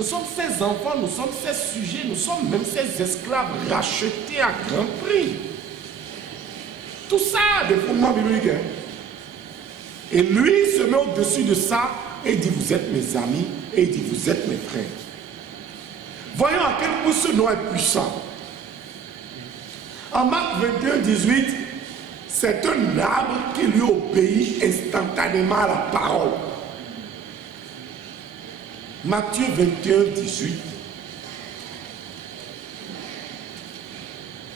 Nous sommes ses enfants, nous sommes ses sujets, nous sommes même ses esclaves rachetés à grand prix. Tout ça, des fondements bibliques. Hein? Et lui se met au-dessus de ça et il dit, vous êtes mes amis, et il dit, vous êtes mes frères. Voyons à quel point ce nom est puissant. En Marc 21, 18, c'est un arbre qui lui obéit instantanément à la parole. Matthieu 21, 18.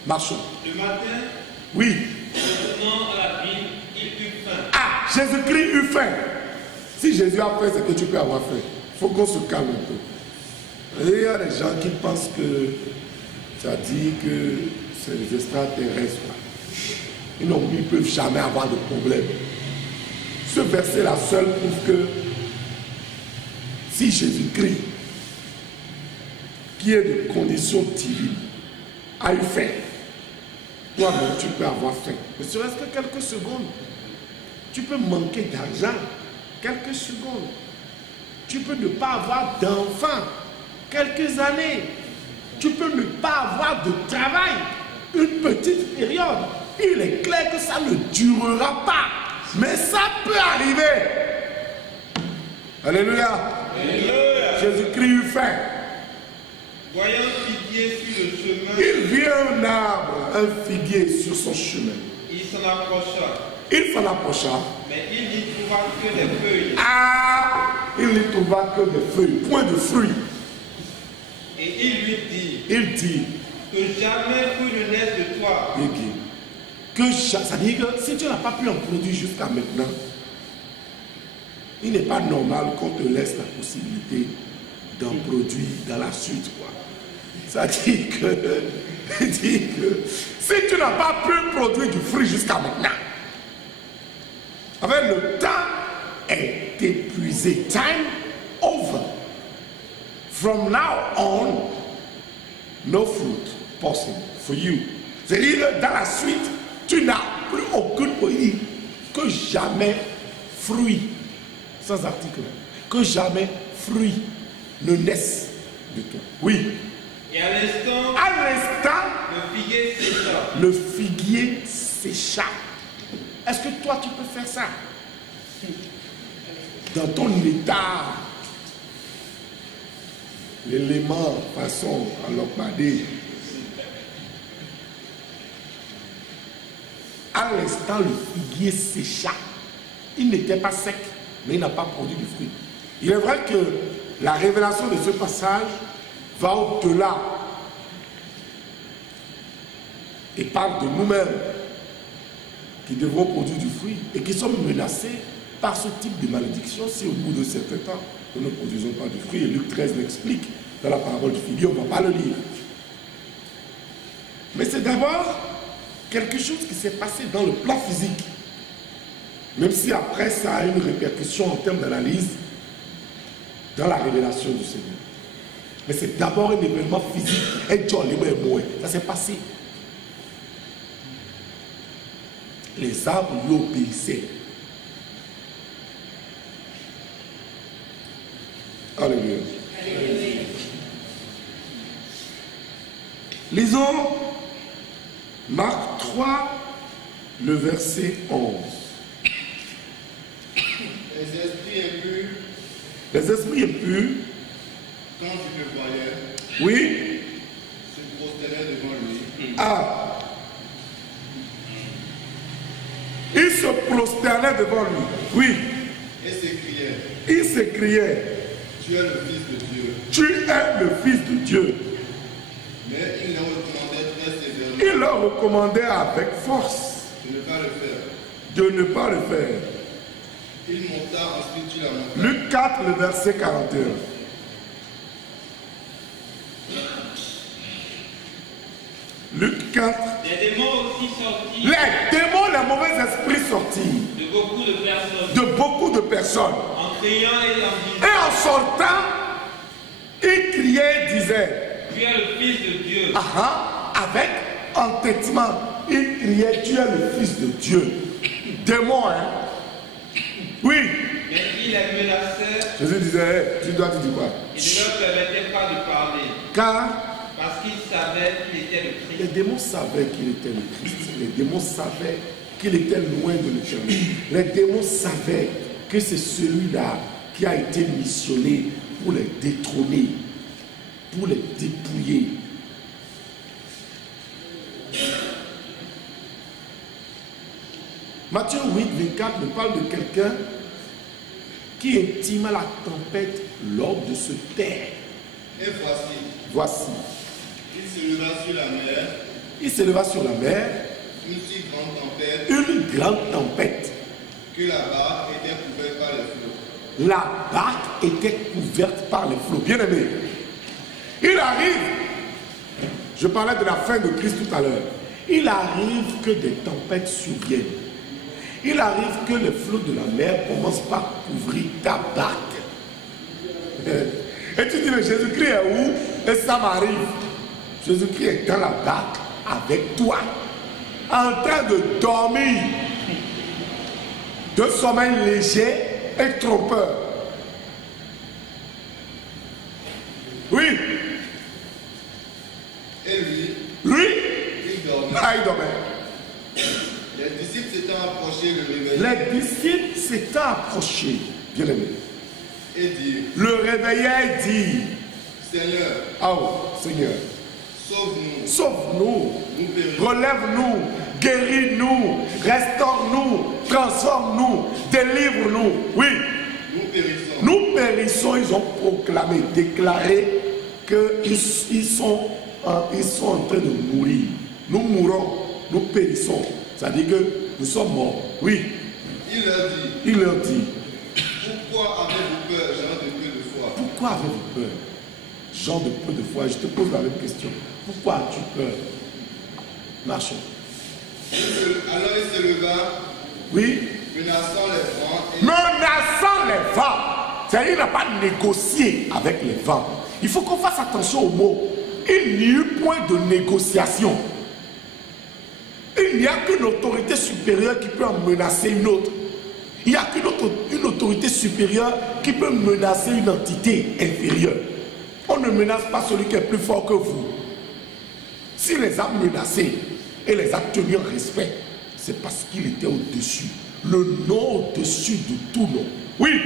Marchons. Le matin, oui. retournant à la ville, il eut faim. Ah, Jésus-Christ eut faim. Si Jésus a faim, c'est que tu peux avoir faim. Il faut qu'on se calme un peu. Et il y a des gens qui pensent que ça dit que c'est les extraterrestres. Ils ne peuvent jamais avoir de problème. Ce verset-là seul prouve que si Jésus-Christ, qui est de condition divine, a eu faim, toi-même tu peux avoir faim. Ne serait-ce que quelques secondes. Tu peux manquer d'argent. Quelques secondes. Tu peux ne pas avoir d'enfant. Quelques années. Tu peux ne pas avoir de travail. Une petite période. Il est clair que ça ne durera pas. Mais ça peut arriver. Alléluia. Alléluia. Jésus-Christ eut faim. Voyant un figuier sur le chemin, Il vit un arbre, un figuier sur son chemin. il s'en approcha. Il s'en approcha. Mais il n'y trouva que des feuilles. Ah, il n'y trouva que des feuilles, point de fruits. Et il lui dit, Il dit, que jamais fruit ne naisse de toi. ça dit que si tu n'as pas pu en produire jusqu'à maintenant, il n'est pas normal qu'on te laisse la possibilité d'en produire dans la suite, quoi. Ça dit que si tu n'as pas pu produire du fruit jusqu'à maintenant, avec le temps est épuisé. Time over. From now on, no fruit possible for you. C'est-à-dire que dans la suite, tu n'as plus aucune possibilité que jamais fruit, sans article, que jamais fruit ne naisse de toi. Oui. Et à l'instant, le figuier sécha. Le figuier sécha. Est-ce que toi tu peux faire ça? Dans ton état, l'élément façon à l'opmadé, à l'instant le figuier sécha. Il n'était pas sec, mais il n'a pas produit de fruit. Il est vrai que la révélation de ce passage va au-delà et parle de nous-mêmes qui devront produire du fruit et qui sommes menacés par ce type de malédiction si au bout de certain temps nous ne produisons pas de fruit. Et Luc 13 l'explique dans la parole du figuier, on ne va pas le lire. Mais c'est d'abord quelque chose qui s'est passé dans le plan physique. Même si après ça a une répercussion en termes d'analyse dans la révélation du Seigneur. Mais c'est d'abord un événement physique. Et John, ça s'est passé. Les arbres lui obéissaient. Alléluia. Lisons Marc 3, le verset 11. Les esprits impurs, Les esprits impurs, quand ils le voyaient, oui, se prosternaient devant lui. ah, ils se prosternaient devant lui, oui, Et s'écriaient, ils s'écriaient, tu es le Fils de Dieu. tu es le Fils de Dieu. Mais il leur recommandait très sévèrement Il leur recommandait avec force de ne pas le faire. de ne pas le faire. Il monta ensuite sur la montagne. Luc 4, le verset 41. Luc 4. Des démons aussi sortis Les démons, les mauvais esprits sortis de beaucoup de personnes, de beaucoup de personnes. en criant et en Et disant, en sortant, ils criaient et disaient, tu es le Fils de Dieu. avec entêtement, ils criaient, tu es le Fils de Dieu. Démons, hein? Oui. Mais il les menaçait. Jésus disait, hey, tu dois te dire quoi? Il ne leur permettait pas de parler. Car parce qu'il savait qu'il était le Christ. Les démons savaient qu'il était le Christ. Les démons savaient qu'il était loin de l'éternel. Les démons savaient que c'est celui-là qui a été missionné pour les détrôner, pour les dépouiller. Matthieu 8, 24 nous parle de quelqu'un qui intima la tempête lors de se taire. Et Voici. Il s'éleva sur la mer. Il s'éleva sur la mer. Une si grande tempête. Une grande tempête. Que la barque était couverte par les flots. La barque était couverte par les flots. Bien aimé. Il arrive. Je parlais de la fin de Christ tout à l'heure. Il arrive que des tempêtes surviennent. Il arrive que les flots de la mer commencent par couvrir ta barque. Et tu dis, mais Jésus-Christ est où? Et ça m'arrive. Jésus-Christ est dans la barque avec toi, en train de dormir, de sommeil léger et trompeur. Oui. Et lui, il dormait. Ah, il dormait. Les disciples s'étant approchés le réveillèrent. Les disciples s'étant approchés, bien aimé. Et dit, le réveillait et dit, Seigneur, oh Seigneur, sauve-nous, sauve-nous, nous relève-nous, guéris-nous, restaure-nous, transforme-nous, délivre-nous. Oui, nous périssons. Nous périssons. Ils ont proclamé, déclaré qu'ils sont en train de mourir. Nous mourons, nous périssons. C'est-à-dire que nous sommes morts. Oui. Il leur dit, pourquoi avez-vous peur, gens de peu de foi? Pourquoi avez-vous peur, gens de peu de foi? Je te pose la même question. Pourquoi as-tu peur? Marchons. Alors il se leva, oui, menaçant les vents. Menaçant les vents. C'est-à-dire qu'il n'a pas négocié avec les vents. Il faut qu'on fasse attention aux mots. Il n'y eut point de négociation. Il n'y a qu'une autorité supérieure qui peut en menacer une autre. Il n'y a qu'une autorité supérieure qui peut menacer une entité inférieure. On ne menace pas celui qui est plus fort que vous. S'il les a menacés et les a tenus en respect, c'est parce qu'il était au-dessus. Le nom au-dessus de tout nom. Oui.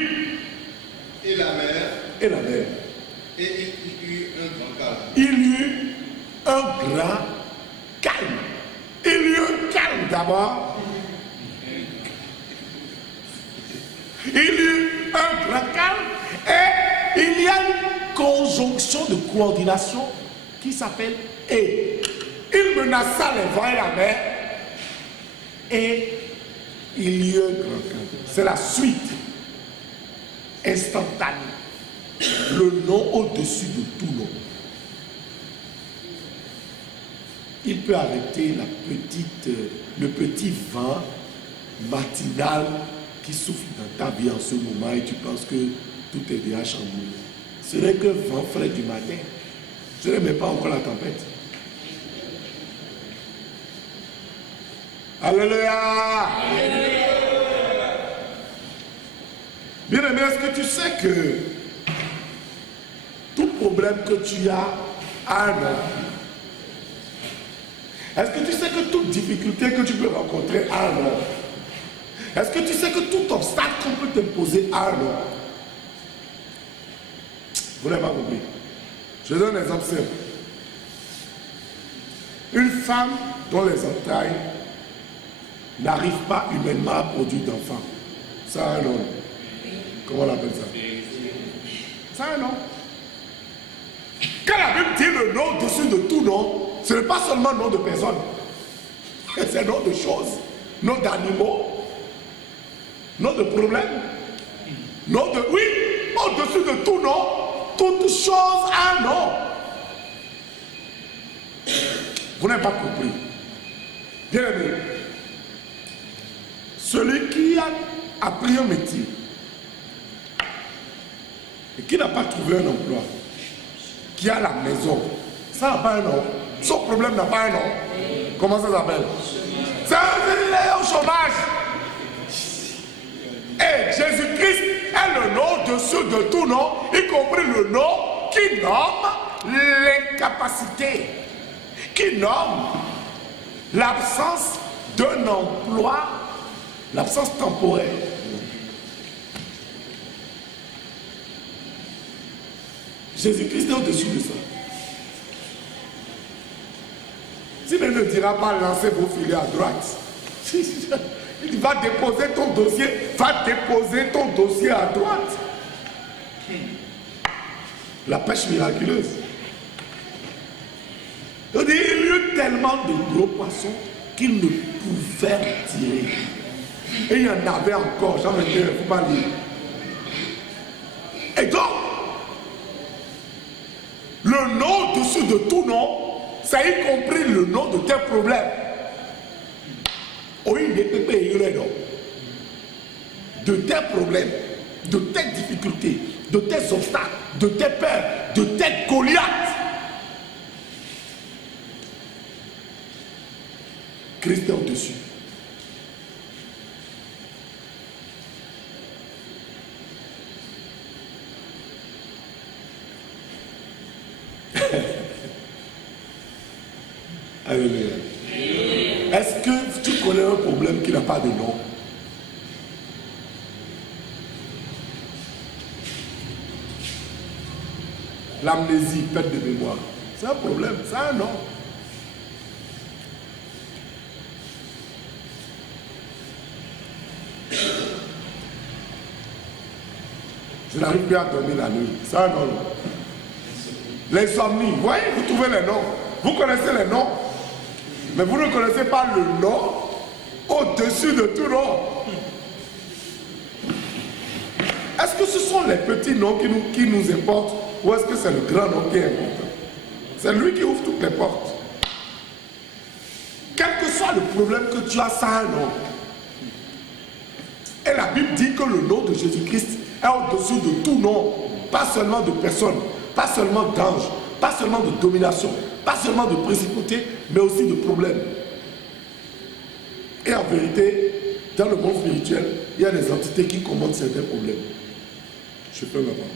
Et la mer. Et la mer. Et il y eut un grand calme. Il y eut un grand calme. Il y eut un calme d'abord. Il y eut un grand calme et il y a une conjonction de coordination qui s'appelle et. Il menaça les vents et la mer et il y eut un grand calme. C'est la suite instantanée. Le nom au-dessus de tout nom. Il peut arrêter le petit vent matinal qui souffle dans ta vie en ce moment et tu penses que tout est déjà chamboulé. Ce n'est que vent frais du matin. Ce n'est même pas encore la tempête. Alléluia! Bien aimé, est-ce que tu sais que tout problème que tu as a un nom? Est-ce que tu sais que toute difficulté que tu peux rencontrer a un nom? Est-ce que tu sais que tout obstacle qu'on peut t'imposer a un nom? Vous n'avez pas compris. Je donne un exemple simple. Une femme dont les entrailles n'arrivent pas humainement à produire d'enfants. Ça a un nom. Comment on l'appelle ça? Ça a un nom. Quand la Bible dit le nom au-dessus de tout nom, ce n'est pas seulement nom de personne. C'est nom de choses, nom d'animaux, nom de problèmes, nom de... Oui, au-dessus de tout nom, toute chose a un nom. Vous n'avez pas compris. Bien aimé, celui qui a appris un métier et qui n'a pas trouvé un emploi, qui a la maison, ça n'a pas un nom. Son problème n'a pas un nom. Comment ça s'appelle? C'est un au chômage. Et Jésus-Christ le nom au-dessus de tout nom, y compris le nom qui nomme l'incapacité, qui nomme l'absence d'un emploi, l'absence temporaire. Jésus-Christ est au-dessus de ça. S'il ne dira pas lancez vos filets à droite, il va déposer ton dossier à droite. La pêche miraculeuse. Il y a eu tellement de gros poissons qu'ils ne pouvaient tirer. Et il y en avait encore, j'en ai dit, il ne faut pas lire. Et donc, le nom au-dessus de tout nom, ça y compris le nom de tes problèmes. Oui, de tes problèmes, de tes difficultés, de tes obstacles, de tes peurs, de tes Goliaths. Christ est au-dessus. Alléluia. Est-ce que tu connais un problème qui n'a pas de nom? L'amnésie, perte de mémoire. C'est un problème, c'est un nom. Je n'arrive plus à dormir la nuit. C'est un nom. L'insomnie, vous voyez, vous trouvez les noms. Vous connaissez les noms. Mais vous ne connaissez pas le nom au-dessus de tout nom. Est-ce que ce sont les petits noms qui nous importent ou est-ce que c'est le grand nom qui est important? C'est lui qui ouvre toutes les portes. Quel que soit le problème que tu as, ça a un nom. Et la Bible dit que le nom de Jésus-Christ est au-dessus de tout nom. Pas seulement de personnes, pas seulement d'anges, pas seulement de domination, pas seulement de principauté, mais aussi de problèmes. Et en vérité, dans le monde spirituel, il y a des entités qui commandent certains problèmes. Je peux me parenthèse.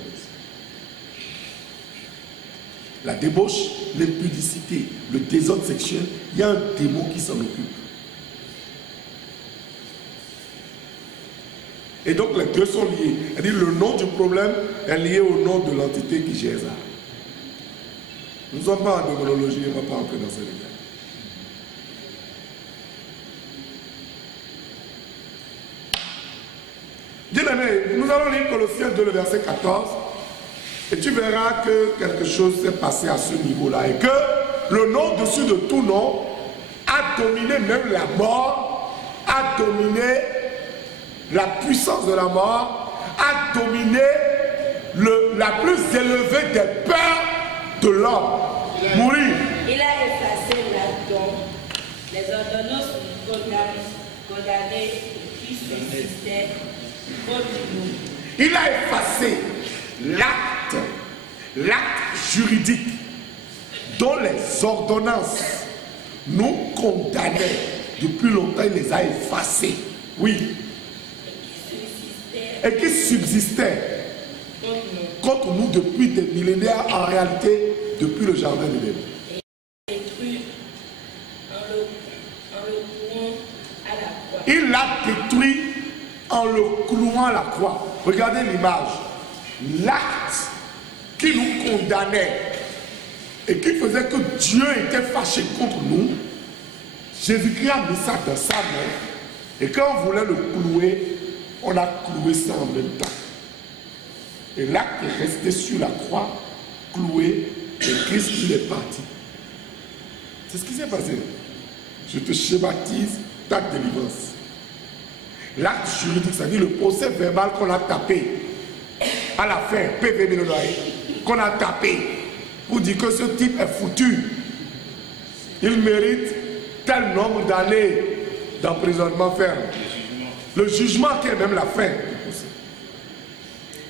La débauche, l'impudicité, le désordre sexuel, il y a un démon qui s'en occupe. Et donc les deux sont liés. C'est-à-dire le nom du problème est lié au nom de l'entité qui gère ça. Nous ne sommes pas en démonologie, on ne va pas entrer dans ces détails. Bien-aimé, nous allons lire Colossiens 2, le verset 14. Et tu verras que quelque chose s'est passé à ce niveau-là. Et que le nom au-dessus de tout nom a dominé même la mort, a dominé la puissance de la mort, a dominé la plus élevée des peurs de l'homme. Mourir. Il a effacé là-dedans les ordonnances condamnées qui subsistaient contre nous. Il a effacé l'acte juridique dont les ordonnances nous condamnaient. Depuis longtemps, il les a effacés. Oui. Et qui subsistait contre nous depuis des millénaires, en réalité, depuis le jardin de l'Éden. Il l'a détruit en le clouant à la croix. Regardez l'image. L'acte qui nous condamnait et qui faisait que Dieu était fâché contre nous, Jésus-Christ a mis ça dans sa main. Et quand on voulait le clouer, on a cloué ça en même temps. Et l'acte est resté sur la croix, cloué, et Christ il est parti. C'est ce qui s'est passé. Je te schématise ta délivrance. L'acte juridique, c'est-à-dire le procès verbal qu'on a tapé à la fin, PV Milonnoï, qu'on a tapé pour dire que ce type est foutu. Il mérite tel nombre d'années d'emprisonnement ferme. Le jugement qui est même la fin.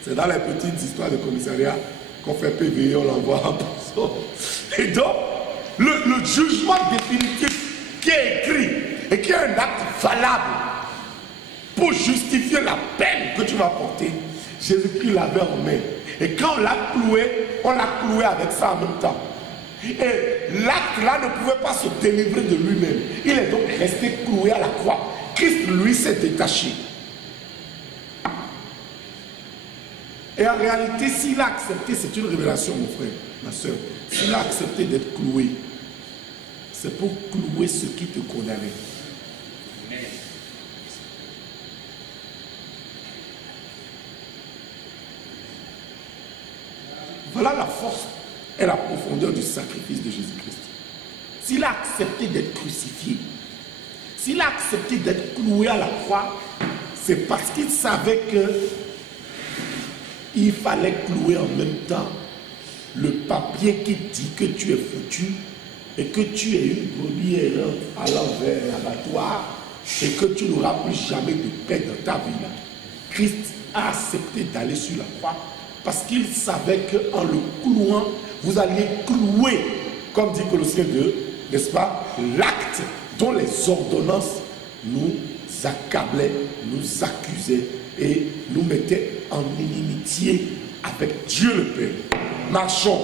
C'est dans les petites histoires de commissariat qu'on fait PV et on l'envoie en prison. Et donc, le jugement définitif qui est écrit et qui est un acte valable pour justifier la peine que tu vas porter, Jésus-Christ l'avait en main. Et quand on l'a cloué avec ça en même temps. Et l'acte là ne pouvait pas se délivrer de lui-même. Il est donc resté cloué à la croix. Christ, lui, s'est détaché. Et en réalité, s'il a accepté, c'est une révélation, mon frère, ma soeur. S'il a accepté d'être cloué, c'est pour clouer ceux qui te condamnaient. Voilà la force et la profondeur du sacrifice de Jésus-Christ. S'il a accepté d'être crucifié, s'il a accepté d'être cloué à la croix, c'est parce qu'il savait qu'il fallait clouer en même temps le papier qui dit que tu es foutu et que tu es une brebis errante allant vers l'abattoir et que tu n'auras plus jamais de paix dans ta vie. Christ a accepté d'aller sur la croix parce qu'il savait qu'en le clouant, vous alliez clouer, comme dit Colossiens 2, n'est-ce pas, l'acte dont les ordonnances nous accablaient, nous accusaient et nous mettaient en inimitié avec Dieu le Père. Marchons.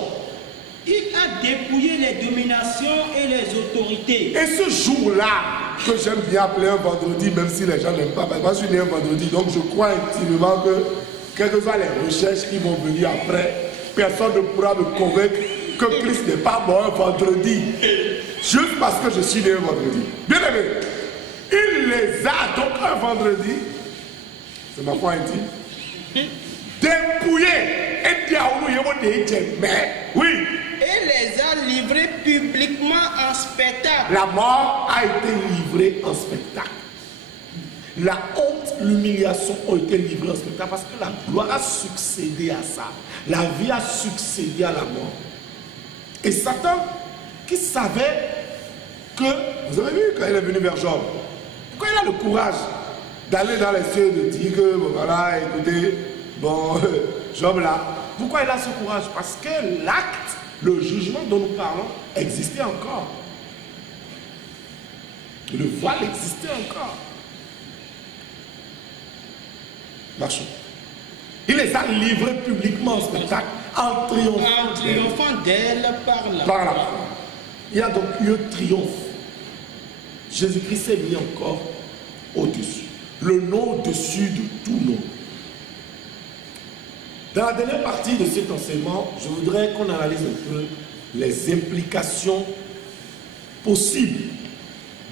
Il a dépouillé les dominations et les autorités. Et ce jour-là, que j'aime bien appeler un vendredi, même si les gens n'aiment pas, parce que moi je suis né un vendredi, donc je crois intimement que, quelles que soient les recherches qui vont venir après, personne ne pourra me convaincre que Christ n'est pas mort un vendredi, juste parce que je suis né un vendredi. Bien aimé, il les a donc un vendredi, c'est ma foi intime, dépouillés et mais oui. Et les a livrés publiquement en spectacle. La mort a été livrée en spectacle. La honte, l'humiliation ont été livrées en spectacle parce que la gloire a succédé à ça. La vie a succédé à la mort. Et Satan, qui savait que, vous avez vu quand il est venu vers Job, quand il a le courage d'aller dans les cieux, de dire que, bon, voilà, écoutez, bon, Job là, pourquoi il a ce courage? Parce que l'acte, le jugement dont nous parlons, existait encore. Le voile existait encore. Marchons. Il les a livrés publiquement en spectacle, en triomphant d'elle par la croix. Il y a donc eu un triomphe. Jésus-Christ s'est mis encore au-dessus. Le nom au-dessus de tout nom. Dans la dernière partie de cet enseignement, je voudrais qu'on analyse un peu les implications possibles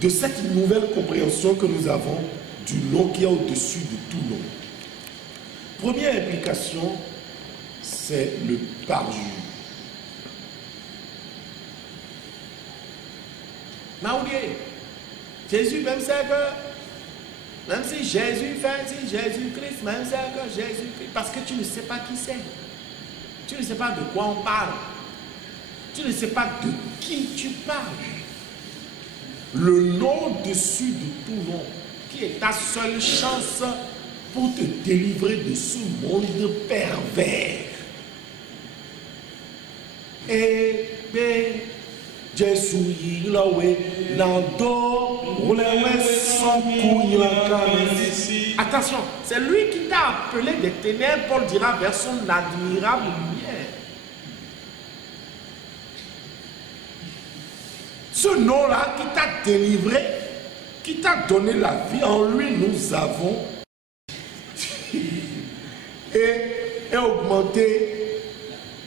de cette nouvelle compréhension que nous avons du nom qui est au-dessus de tout nom. Première implication, c'est le parjure. Naoudé, Jésus même c'est que, même si Jésus fait, si Jésus-Christ, même c'est que Jésus-Christ, parce que tu ne sais pas qui c'est. Tu ne sais pas de quoi on parle. Tu ne sais pas de qui tu parles. Le nom au-dessus de tout nom, qui est ta seule chance pour te délivrer de ce monde pervers. Et Jésus il a attention, c'est lui qui t'a appelé des ténèbres, Paul dira, vers son admirable lumière. Ce nom-là qui t'a délivré, qui t'a donné la vie, en lui nous avons et augmenté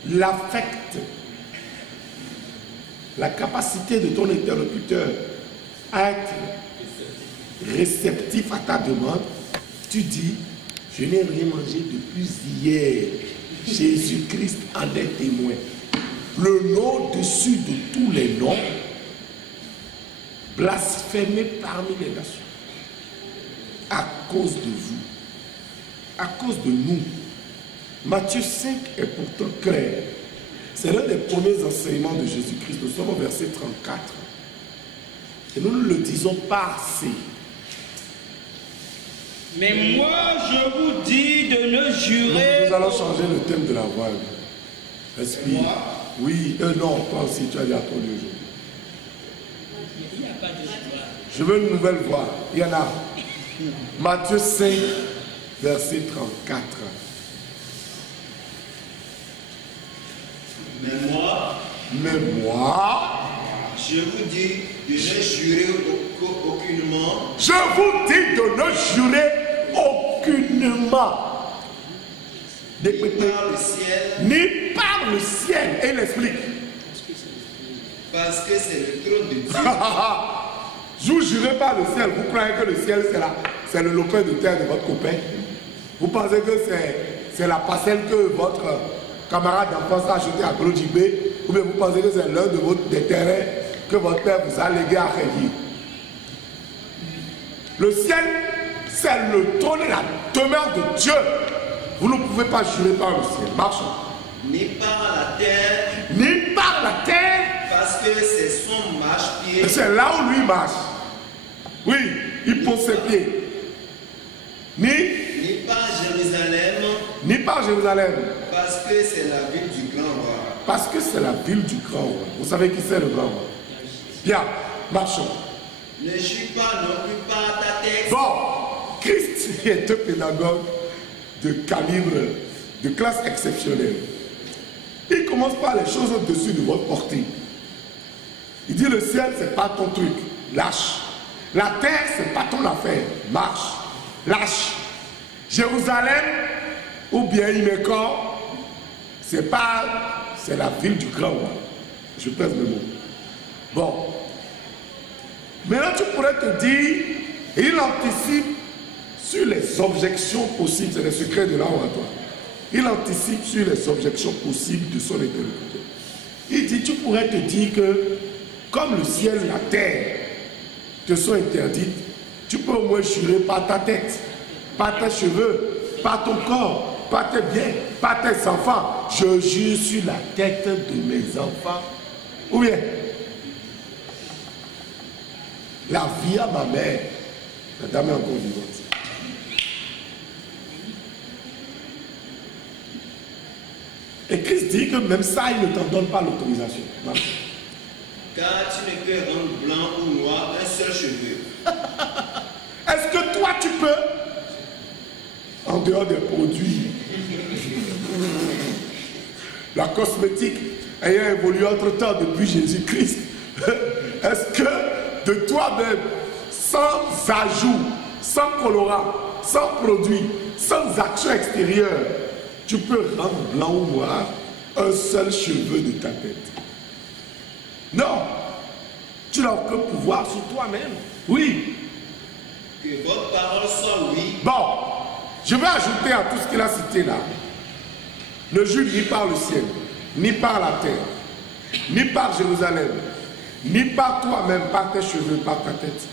l'affect, la capacité de ton interlocuteur à être réceptif à ta demande. Tu dis, je n'ai rien mangé depuis hier. Jésus-Christ en est témoin. Le nom au-dessus de tous les noms, blasphémé parmi les nations, à cause de vous, à cause de nous. Matthieu 5 est pourtant clair. C'est l'un des premiers enseignements de Jésus-Christ. Nous sommes au verset 34. Et nous ne le disons pas assez. Mais moi, je vous dis de ne jurer... Nous allons changer le thème de la voile. Respire. Oui, non, toi aussi, tu as dit attendu aujourd'hui. Il n'y a pas de joie. Je veux une nouvelle voix. Il y en a. Matthieu 5, verset 34. Mais moi, je vous dis de ne jurer aucunement. Je vous dis de ne jurer aucunement. Ni par le ciel. Ni par le ciel. Et il explique. Parce que c'est le trône de Dieu. Je vous jurez par le ciel. Vous croyez que le ciel c'est le lopin de terre de votre copain? Vous pensez que c'est la parcelle que votre camarade d'enfance a acheté à Glodjibé? Ou bien vous pensez que c'est l'un des terrains que votre père vous a légué à Révi? Le ciel, c'est le trône et la demeure de Dieu. Vous ne pouvez pas jurer par le ciel. Marchons. Ni par la terre. Ni par la terre. Parce que c'est son marche-pied. C'est là où lui marche. Oui, il pose ses pieds. Ni par Jérusalem. Ni par Jérusalem. Parce que c'est la ville du grand roi. Parce que c'est la ville du grand roi. Vous savez qui c'est le grand roi? Bien, marchons. Ne jure pas non plus par ta tête. Bon, Christ est un pédagogue de calibre, de classe exceptionnelle. Il commence par les choses au-dessus de votre portée. Il dit le ciel, c'est pas ton truc. Lâche. La terre, c'est pas ton affaire. Marche. Lâche. Jérusalem, ou bien Imécor, c'est la ville du grand roi. Je pèse le mot. Bon. Maintenant, tu pourrais te dire, il anticipe sur les objections possibles. C'est le secret de l'oratoire. Il anticipe sur les objections possibles de son interlocuteur. Il dit, tu pourrais te dire que, comme le ciel et la terre te sont interdites, tu peux au moins jurer par ta tête, par tes cheveux, par ton corps, par tes biens, par tes enfants. Je jure sur la tête de mes enfants. Ou bien, la vie à ma mère, la dame est encore vivante. Et Christ dit que même ça, il ne t'en donne pas l'autorisation. Car tu ne peux rendre blanc ou noir un seul cheveu. Est-ce que toi tu peux, en dehors des produits, la cosmétique ayant évolué entre-temps depuis Jésus-Christ, est-ce que de toi-même, sans ajout, sans colorant, sans produit, sans action extérieure, tu peux rendre blanc ou noir un seul cheveu de ta tête? Non. Tu n'as aucun pouvoir sur toi-même. Oui. Que votre parole soit oui. Bon, je vais ajouter à tout ce qu'il a cité là. Ne jure ni par le ciel, ni par la terre, ni par Jérusalem, ni par toi-même, par tes cheveux, par ta tête,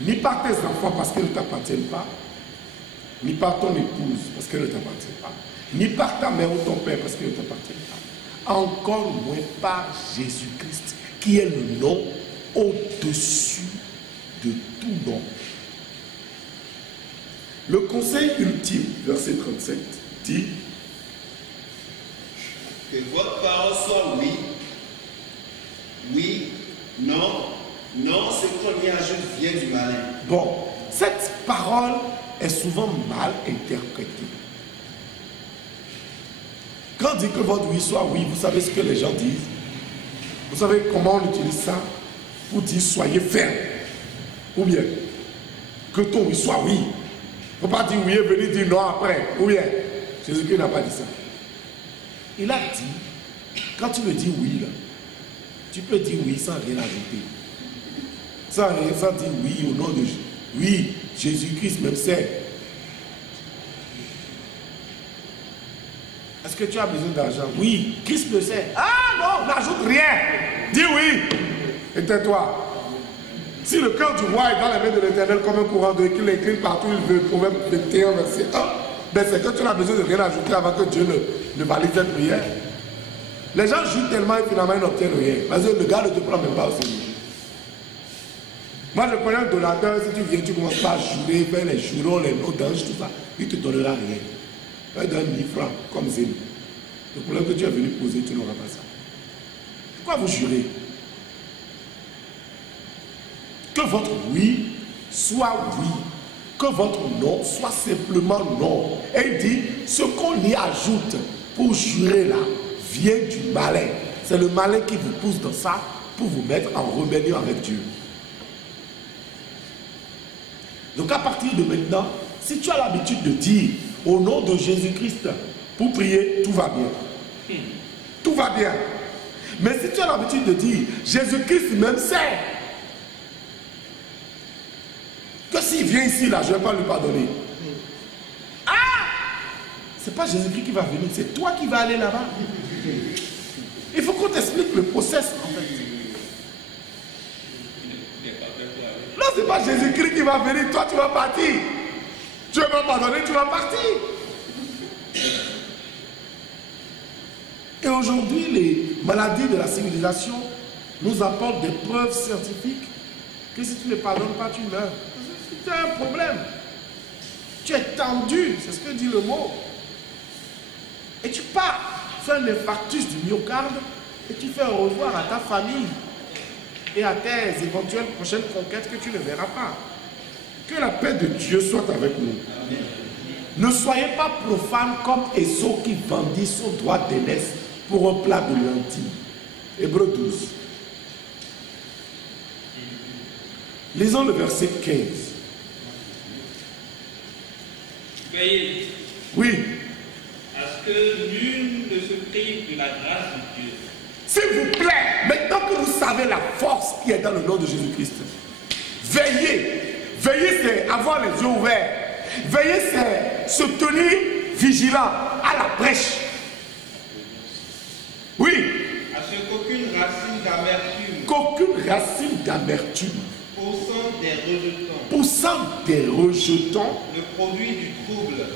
ni par tes enfants parce qu'ils ne t'appartiennent pas, ni par ton épouse parce qu'elle ne t'appartient pas, ni par ta mère ou ton père parce qu'ils ne t'appartiennent pas, encore moins par Jésus-Christ qui est le nom au-dessus de tout nom. Le conseil ultime, verset 37, dit que votre parole soit oui, oui, non, non, ce qu'on y ajoute vient du malin. Bon, cette parole est souvent mal interprétée. Quand on dit que votre oui soit oui, vous savez ce que les gens disent? Vous savez comment on utilise ça? Pour dire soyez ferme. Ou bien, que ton oui soit oui. Il ne faut pas dire oui et venir dire non après. Ou bien, Jésus-Christ n'a pas dit ça. Il a dit, quand tu me dis oui, là, tu peux dire oui sans rien ajouter. Sans dire oui au nom de Jésus. Oui, Jésus-Christ même sait. Est-ce que tu as besoin d'argent? Oui, Christ le sait. Ah non, n'ajoute rien. Dis oui. Et tais-toi. Si le cœur du roi est dans les mains de l'Éternel comme un courant d'eau et qu'il incline partout, il veut Proverbe 21, verset 1, ben c'est que tu n'as besoin de rien ajouter avant que Dieu ne valide cette prière. Les gens jouent tellement et finalement ils n'obtiennent rien. Parce que le gars ne te prend même pas au sérieux. Moi je connais un donateur, si tu viens, tu commences pas à jurer, faire les jurons, les noms d'ange, tout ça, il ne te donnera rien. Il te donne 1000 francs comme zéro. Le problème que tu es venu poser, tu n'auras pas ça. Pourquoi vous jurez? Que votre oui soit oui, que votre non soit simplement non. Et il dit, ce qu'on y ajoute pour jurer là, vient du malin. C'est le malin qui vous pousse dans ça pour vous mettre en rébellion avec Dieu. Donc à partir de maintenant, si tu as l'habitude de dire au nom de Jésus-Christ pour prier, tout va bien. Tout va bien. Mais si tu as l'habitude de dire Jésus-Christ même sait que s'il vient ici, là, je ne vais pas lui pardonner. Ah! C'est pas Jésus-Christ qui va venir, c'est toi qui vas aller là-bas. Il faut qu'on t'explique le process en fait. Non, c'est pas Jésus-Christ qui va venir, toi tu vas partir. Tu vas pardonner, tu vas partir. Et aujourd'hui, les maladies de la civilisation nous apportent des preuves scientifiques que si tu ne pardonnes pas, tu meurs. C'est un problème. Tu es tendu, c'est ce que dit le mot. Et tu pars, fais un infarctus du myocarde et tu fais au revoir à ta famille et à tes éventuelles prochaines conquêtes que tu ne verras pas. Que la paix de Dieu soit avec nous. Amen. Ne soyez pas profanes comme Esau qui vendit son droit d'aînesse pour un plat de lentilles. Hébreux 12. Lisons le verset 15. Veillez. Oui. À ce que nul ne se prive de la grâce de Dieu. S'il vous plaît, maintenant que vous savez la force qui est dans le nom de Jésus-Christ, veillez. Veillez, c'est avoir les yeux ouverts. Veillez, c'est se tenir vigilant à la brèche. Oui. À ce qu'aucune racine d'amertume. Qu'aucune racine d'amertume. Poussant des rejetons.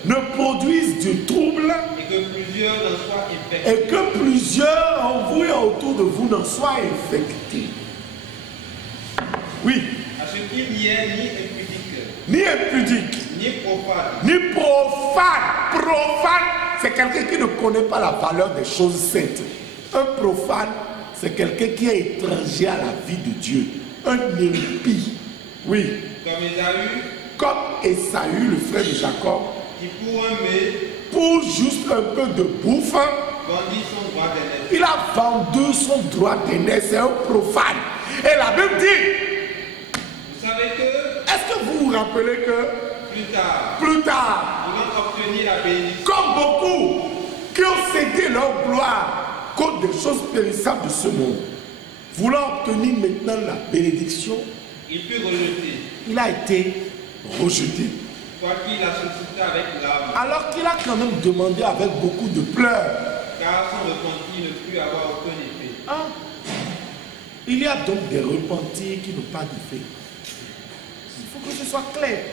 Ne produisent du trouble. Et que plusieurs n'en soient infectés. Et que plusieurs en vous et autour de vous n'en soient infectés. Oui. À ce qu'il n'y ait ni impudique, ni profane. Ni profane. Profane, c'est quelqu'un qui ne connaît pas la valeur des choses saintes. Un profane, c'est quelqu'un qui est étranger à la vie de Dieu. Un impie. Oui. Comme Esaü, le frère de Jacob, qui pour juste un peu de bouffe, il a vendu son droit d'aînesse. C'est un profane. Et la Bible dit, vous savez que, est-ce que vous vous rappelez que plus tard, obtenir la bénédiction, comme beaucoup qui ont cédé leur gloire contre des choses périssables de ce monde, voulant obtenir maintenant la bénédiction, il fut rejeté. Il a été rejeté. Quoiqu'il a sollicité avec larmes. Alors qu'il a quand même demandé avec beaucoup de pleurs. Car son repentir ne put avoir aucun effet. Ah. Il y a donc des repentirs qui n'ont pas d'effet. Il faut que ce soit clair.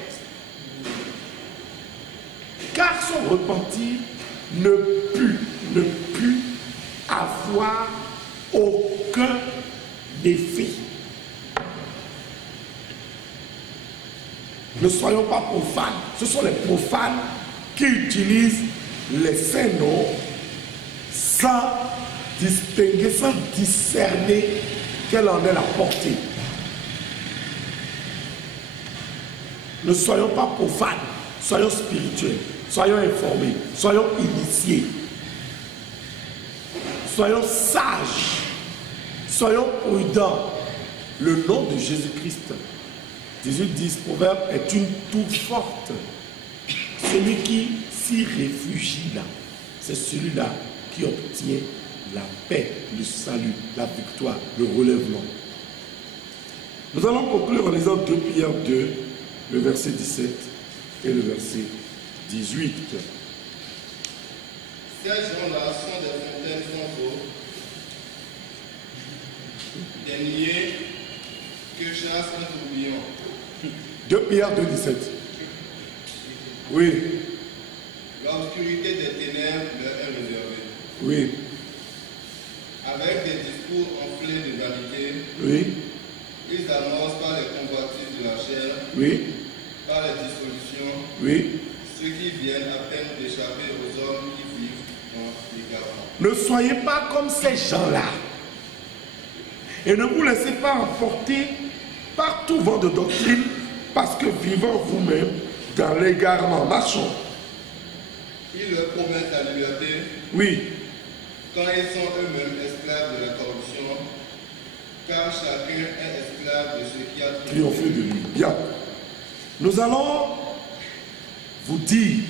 Car son repentir ne put avoir aucun effet. Ne soyons pas profanes. Ce sont les profanes qui utilisent les saints noms sans distinguer, sans discerner quelle en est la portée. Ne soyons pas profanes, soyons spirituels, soyons informés, soyons initiés, soyons sages, soyons prudents. Le nom de Jésus-Christ, 18-10, Proverbe, est une tour forte. Celui qui s'y réfugie là, c'est celui-là qui obtient la paix, le salut, la victoire, le relèvement. Nous allons conclure en lisant 2 Pierre 2, le verset 17 et le verset 18. Ces gens-là sont des fontaines sans eau, des niais que chasse un tourbillon. 2 Pierre 2, 17. Oui. L'obscurité des ténèbres leur est réservée. Oui. Avec des discours enflés de vanité, Oui. ils annoncent par les convoitises de la chair, Oui. par les dissolutions, Oui. ceux qui viennent à peine d'échapper aux hommes qui vivent dans l'égarement. Ne soyez pas comme ces gens-là. Et ne vous laissez pas emporter par tout vent de doctrine, parce que vivant vous-même dans l'égarement, marchons. Ils leur promettent la liberté. Oui. quand ils sont eux-mêmes esclaves de la corruption, car chacun est esclave de ce qui a triomphé de lui. Bien. Nous allons vous dire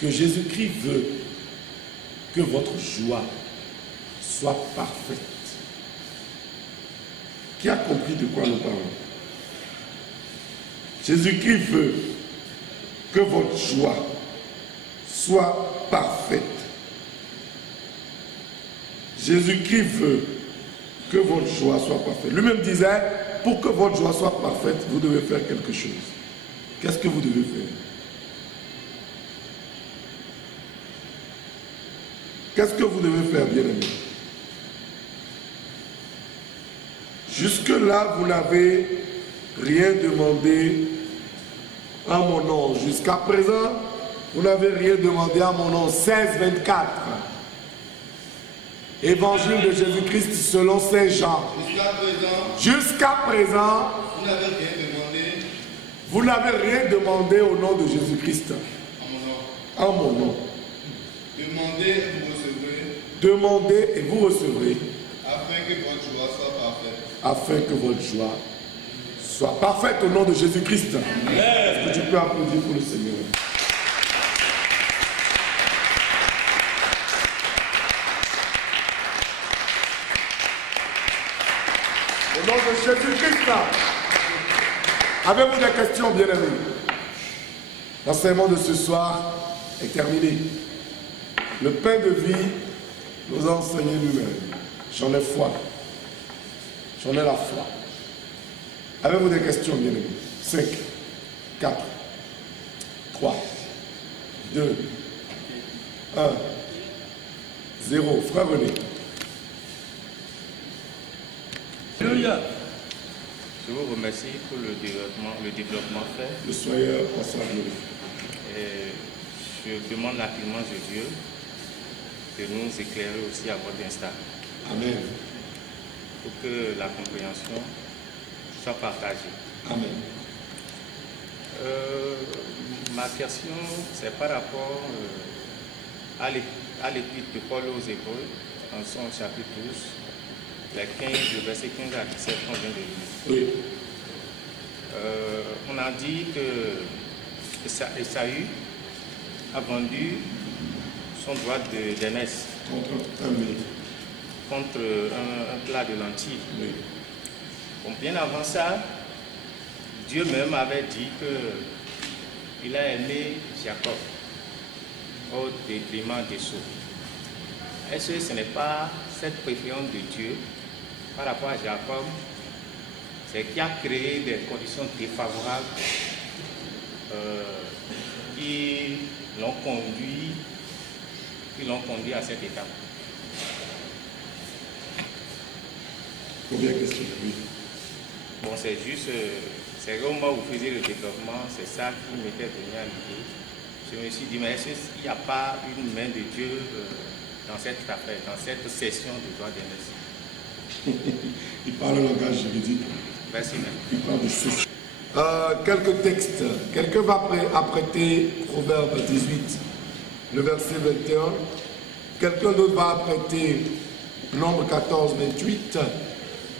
que Jésus-Christ veut que votre joie soit parfaite. Qui a compris de quoi nous parlons? Jésus-Christ veut que votre joie soit parfaite. Jésus-Christ veut que votre joie soit parfaite. Lui-même disait, pour que votre joie soit parfaite, vous devez faire quelque chose. Qu'est-ce que vous devez faire? Qu'est-ce que vous devez faire, bien-aimés? Jusque-là, vous n'avez rien demandé à mon nom. Jusqu'à présent, vous n'avez rien demandé à mon nom. 16, 24. Évangile de Jésus-Christ selon Saint Jean. Jusqu'à présent, vous n'avez rien demandé au nom de Jésus-Christ. En mon nom. Demandez et vous recevrez. Demandez et vous recevrez. Afin que votre joie soit parfaite. Afin que votre joie soit parfaite au nom de Jésus-Christ. Est-ce que tu peux applaudir pour le Seigneur? Au nom de Jésus-Christ. Avez-vous des questions, bien-aimés? L'enseignement de ce soir est terminé. Le pain de vie nous a enseigné lui-même. J'en ai foi. J'en ai la foi. Avez-vous des questions, bien-aimés? 5, 4, 3, 2, 1, 0. Frère René. Alléluia. Je vous remercie pour le développement fait. Le soyeur ensemble. Je demande rapidement de Dieu de nous éclairer aussi à votre instant. Amen. Pour que la compréhension soit partagée. Amen. Ma question, c'est par rapport à l'épître de Paul aux Hébreux, en son chapitre 12, les 15, le verset 15 à 17, on vient de lire. Oui. On a dit que Esaü a vendu son droit d'aînesse contre un plat de lentilles. Oui. Bon, bien avant ça, Dieu même avait dit qu'il a aimé Jacob au détriment d'Esau. Est-ce que ce n'est pas cette préférence de Dieu par rapport à Jacob, c'est qui a créé des conditions défavorables qui l'ont conduit à cet état? Combien de questions? Oui. Bon, c'est juste, c'est au moment où vous faisiez le développement, c'est ça qui m'était venu à l'idée. Je me suis dit, mais est-ce qu'il n'y a pas une main de Dieu dans cette affaire, dans cette session de droit d'aînesse? Il parle le langage juridique. Merci. Il parle de cession. Quelques textes. Quelqu'un va apprêter Proverbe 18, le verset 21. Quelqu'un d'autre va apprêter Nombre 14, 28.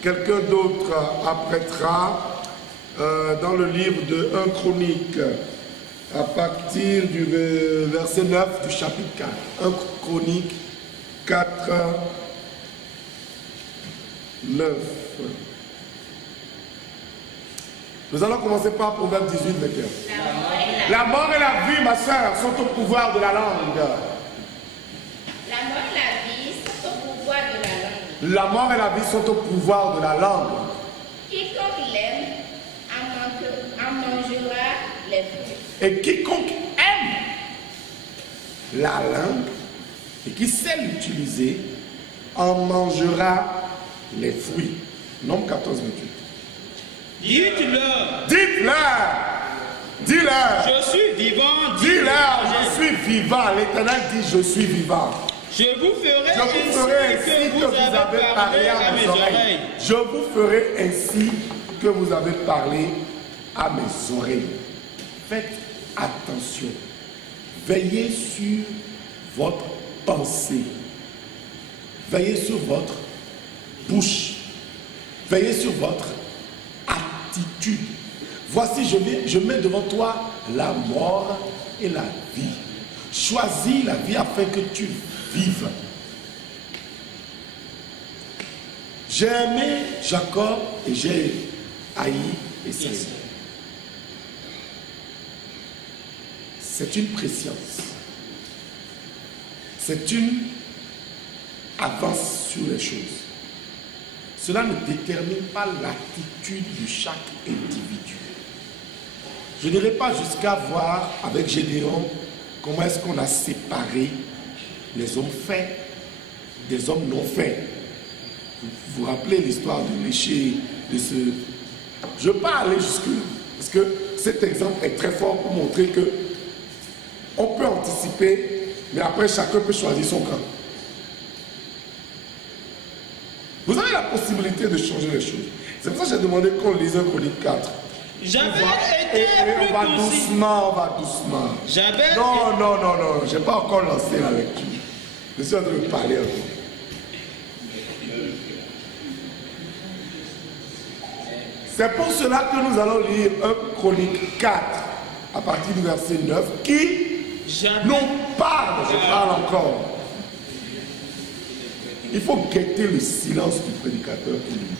Quelqu'un d'autre apprêtera dans le livre de 1 Chronique, à partir du verset 9 du chapitre 4. 1 Chronique 4, 9. Nous allons commencer par Proverbe 18, 21. La mort et la vie, ma soeur, sont au pouvoir de la langue. La mort et la vie sont au pouvoir de la langue. La mort et la vie sont au pouvoir de la langue. Quiconque l'aime en mangera les fruits. Et quiconque aime la langue et qui sait l'utiliser en mangera les fruits. Nombre 14, 28. Dites-leur. Dites-leur. Dis-leur. Je suis vivant. Dis-leur, je suis vivant. L'Éternel dit, je suis vivant. Je vous ferai ainsi que vous avez parlé à mes oreilles. Je vous ferai ainsi que vous avez parlé à mes oreilles. Faites attention. veillez sur votre pensée. Veillez sur votre bouche. Veillez sur votre attitude. Voici, je mets devant toi la mort et la vie. Choisis la vie afin que tu vives. J'ai aimé Jacob et j'ai haï Esaü. C'est une préscience. C'est une avance sur les choses. Cela ne détermine pas l'attitude de chaque individu. Je n'irai pas jusqu'à voir avec Gédéon comment est-ce qu'on a séparé les hommes faits des hommes non faits. Vous vous rappelez l'histoire de l'éché, de ce... Je ne veux pas aller jusque-là, parce que cet exemple est très fort pour montrer que on peut anticiper, mais après chacun peut choisir son camp. Vous avez la possibilité de changer les choses. C'est pour ça que j'ai demandé qu'on lise un Chronique 4. J'avais été plus on va doucement, on va doucement. Non, je n'ai pas encore lancé la lecture. Je suis en train de parler encore. C'est pour cela que nous allons lire un Chronique 4 à partir du verset 9 qui nous parle, je parle encore. Il faut guetter le silence du prédicateur pour lui.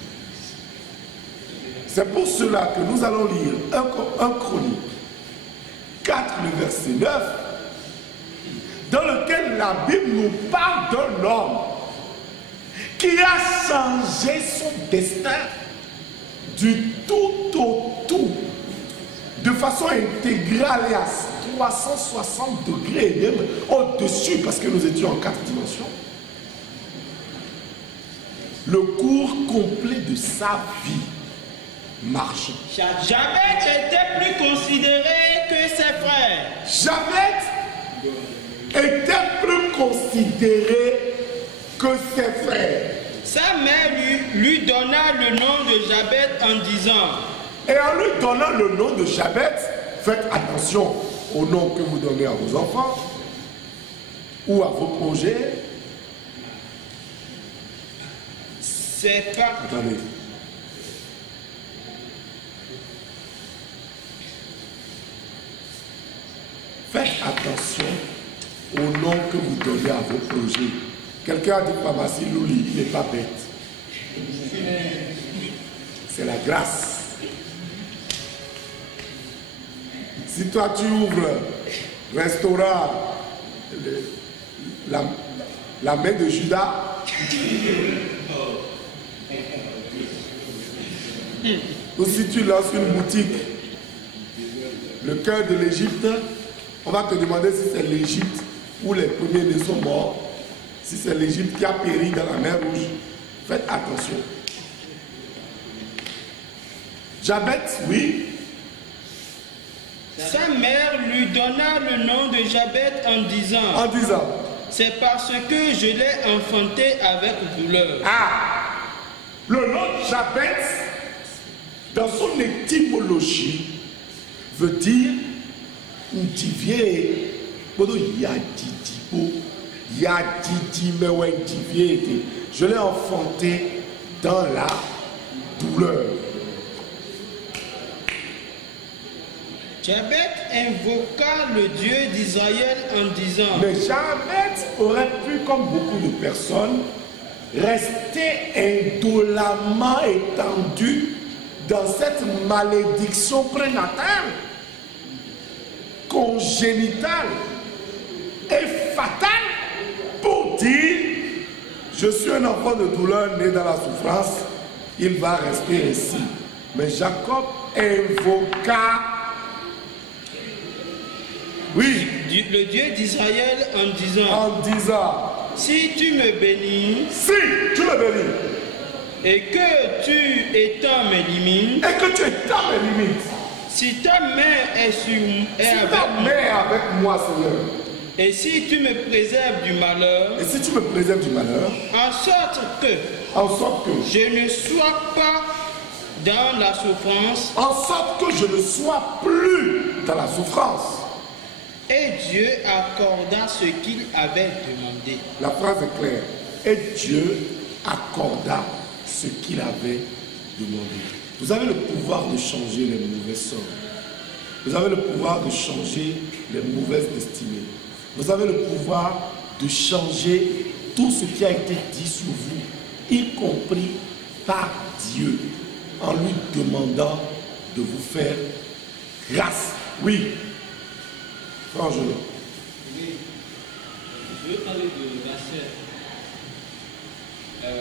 C'est pour cela que nous allons lire un Chronique 4, le verset 9, dans lequel la Bible nous parle d'un homme qui a changé son destin du tout au tout, de façon intégrale et à 360 degrés, et même au-dessus, parce que nous étions en 4 dimensions. Le cours complet de sa vie marche. Jabet était plus considéré que ses frères. Jabet était plus considéré que ses frères. Sa mère lui donna le nom de Jabet en disant. Et en lui donnant le nom de Jabet, faites attention au nom que vous donnez à vos enfants ou à vos projets. C'est pas... Attendez. Faites attention au nom que vous donnez à vos projets. Quelqu'un a dit Pharmacie Louli, il n'est pas bête. C'est la grâce. Si toi tu ouvres restaurant la main de Judas, ou si tu lances une boutique, le cœur de l'Égypte, on va te demander si c'est l'Égypte où les premiers-nés sont morts, si c'est l'Égypte qui a péri dans la mer Rouge. Faites attention. Jabet, oui. Sa mère lui donna le nom de Jabet en disant. C'est parce que je l'ai enfanté avec douleur. Ah, le nom Jabet, dans son étymologie, veut dire Ndivier, je l'ai enfanté dans la douleur. Jabet invoqua le Dieu d'Israël en disant. Mais Jabet aurait pu, comme beaucoup de personnes, rester indolemment étendu dans cette malédiction prénatale, congénitale et fatale, pour dire je suis un enfant de douleur né dans la souffrance, il va rester ainsi. Mais Jacob invoqua, oui, le Dieu d'Israël en disant, si tu me bénis, et que tu étends mes limites, si ta main est avec moi, Seigneur, et si tu me préserves du malheur, en sorte que je ne sois pas dans la souffrance, en sorte que je ne sois plus dans la souffrance, Et Dieu accorda ce qu'il avait demandé. La phrase est claire. Et Dieu accorda ce qu'il avait demandé. Vous avez le pouvoir de changer les mauvais sorts. Vous avez le pouvoir de changer les mauvaises destinées. Vous avez le pouvoir de changer tout ce qui a été dit sur vous, y compris par Dieu, en lui demandant de vous faire grâce. Oui. Franchement. Oui. Je veux parler de Rachel.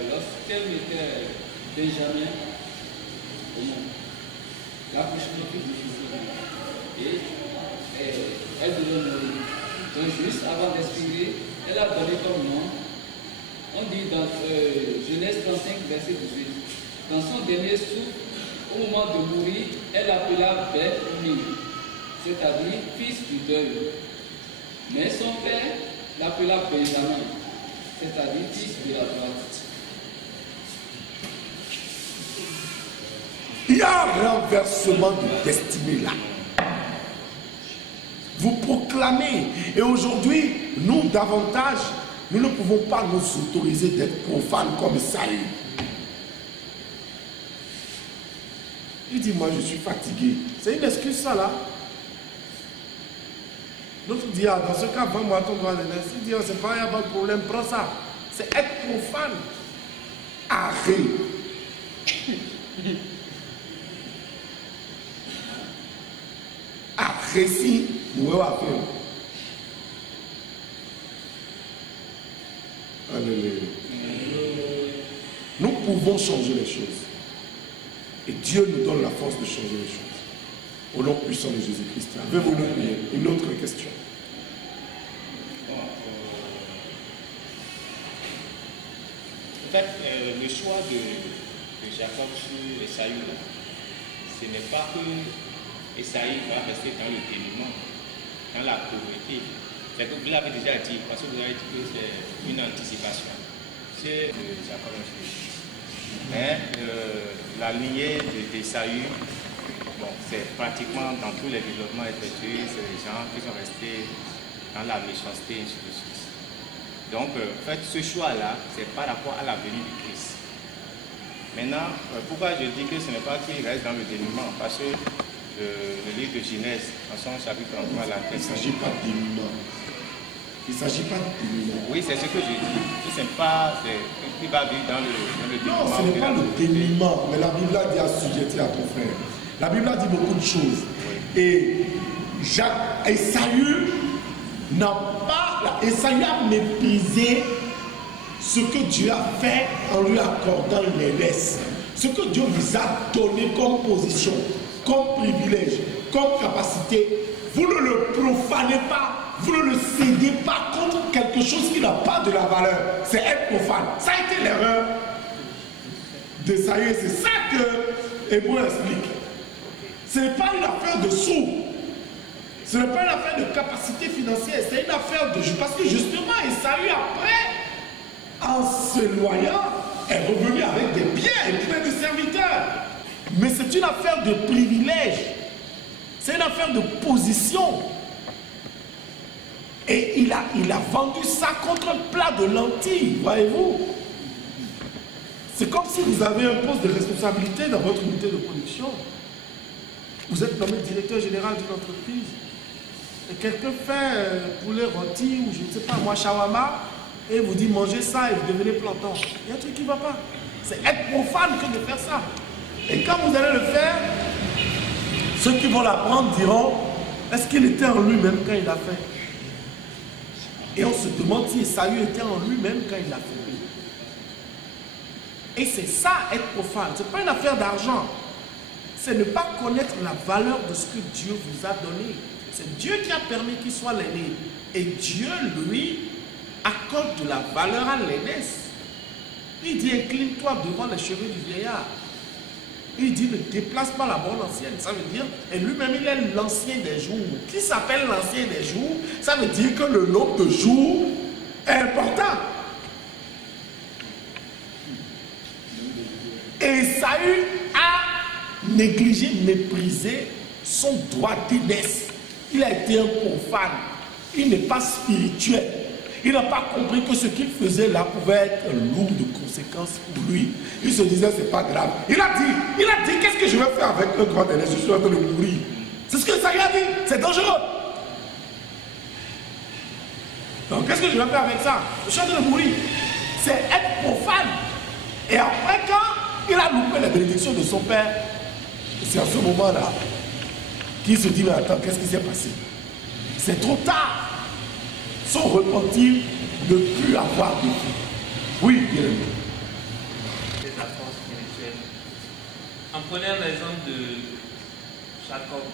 Lorsqu'elle était Benjamin au monde, l'accouchement fut difficile. Et elle devait mourir. Donc juste avant d'expirer, elle a donné comme nom. On dit dans Genèse 35, verset 18. Dans son dernier souffle, au moment de mourir, elle appela Ben-Oni, c'est-à-dire fils du deuil. Mais son père l'appela Benjamin, c'est-à-dire fils de la droite. Il y a un renversement de destinée là. Vous proclamez. Et aujourd'hui, nous davantage, nous ne pouvons pas nous autoriser d'être profanes comme Saül. Il dit, moi je suis fatigué. C'est une excuse ça là. L'autre dit, ah, dans ce cas, vends-moi ton droit de naissance. Il dit, oh, c'est pas, il n'y a pas de problème, prends ça. C'est être profane. Arrête. Apprécie, nous allons faire. Alléluia. Nous pouvons changer les choses. Et Dieu nous donne la force de changer les choses. Au nom puissant de Jésus-Christ. Avez-vous une autre question? En fait, le choix de Jacob sur Esaü, ce n'est pas que Esaü va rester dans le dénuement, dans la pauvreté. C'est que vous l'avez déjà dit, parce que vous avez dit que c'est une anticipation. C'est Jacob ensuite. Mais la lignée d'Esaü, bon, c'est pratiquement dans tous les développements effectués, c'est les gens qui sont restés dans la méchanceté, ainsi de suite. Donc, en fait, ce choix-là, c'est par rapport à la venue du Christ. Maintenant, pourquoi je dis que ce n'est pas qu'il reste dans le dénuement? Parce que le livre de Genèse, dans son chapitre 33 à la 13. Il ne s'agit pas de dénuement. Il ne s'agit pas de dénuement. Oui, c'est ce que je dis. Ce n'est pas qui va vivre dans le dénuement. Non, ce n'est pas le dénuement, mais la Bible a dit assujetti à ton frère. La Bible a dit beaucoup de choses. Oui. Et Esaü n'a pas, Esaü a méprisé ce que Dieu a fait en lui accordant l'aînesse. Ce que Dieu vous a donné comme position, comme privilège, comme capacité, vous ne le profanez pas, vous ne le cédez pas contre quelque chose qui n'a pas de la valeur. C'est être profane. Ça a été l'erreur d'Esaü. C'est ça que Hébreu explique. Ce n'est pas une affaire de sous. Ce n'est pas une affaire de capacité financière. C'est une affaire de... Parce que justement, Esaü, après, en s'éloignant, est revenu avec des biens et plein de serviteurs. Mais c'est une affaire de privilège. C'est une affaire de position. Et il a vendu ça contre un plat de lentilles, voyez-vous. C'est comme si vous avez un poste de responsabilité dans votre unité de production. Vous êtes nommé directeur général d'une entreprise. Et quelqu'un fait poulet rôti ou je ne sais pas moi, shawarma, et vous dit mangez ça et vous devenez planton. Il y a un truc qui ne va pas. C'est être profane que de faire ça. Et quand vous allez le faire, ceux qui vont l'apprendre diront, est-ce qu'il était en lui-même quand il l'a fait? Et on se demande si Esaü était en lui-même quand il l'a fait. Et c'est ça, être profane. Ce n'est pas une affaire d'argent. C'est ne pas connaître la valeur de ce que Dieu vous a donné. C'est Dieu qui a permis qu'il soit l'aîné. Et Dieu, lui, accorde de la valeur à l'aînesse. Il dit, incline-toi devant les cheveux du vieillard. Il dit, ne déplace pas la bonne ancienne. Ça veut dire, et lui-même, il est l'ancien des jours. Qui s'appelle l'ancien des jours? Ça veut dire que le nombre de jours est important. Et Esaü a négligé, méprisé son droit d'aînesse. Il a été un profane. il n'est pas spirituel. Il n'a pas compris que ce qu'il faisait là pouvait être lourd de conséquences pour lui. Il se disait, c'est pas grave. Il a dit, qu'est-ce que je vais faire avec le grand énergie? Je suis en train de mourir. C'est ce que ça lui a dit. C'est dangereux. Donc, qu'est-ce que je vais faire avec ça? Je suis en train de mourir. C'est être profane. Et après, quand il a loupé la bénédiction de son père, c'est à ce moment-là qu'il se dit, mais attends, qu'est-ce qui s'est passé? C'est trop tard. Son repentir ne plus avoir de vie. Oui, bien aimé. Des apports spirituels. En prenant l'exemple de Jacob,